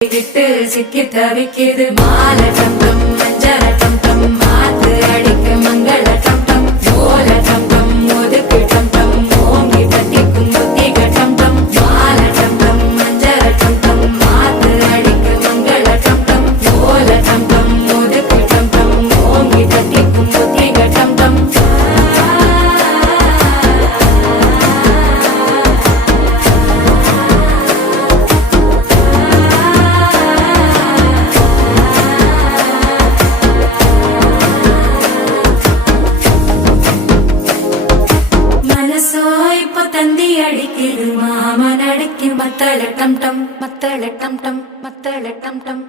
கிட்டு சிக்கி தவிக்குது மால டம் டம் மஞ்சள டம் டம் மாத்து அடிக்கு மங்கள டம் டம் ஓல டம் டம் ஒதுக்கு டம் டம் ஓங்கி தட்டிக்கும் புத்திக டம் டம் மால டம் டம் மஞ்சள டம் டம் மாத்து அடிக்கு மங்கள டம் டம் ஓல டம் டம் ஒதுக்கு டம் டம் ஓங்கி தட்டிக்கும் புத்திக டம் டம் தந்தி அடிக்குது மாமன் அடிக்கு மத்தள டம் டம் மத்தள டம் டம் மத்தள டம் டம்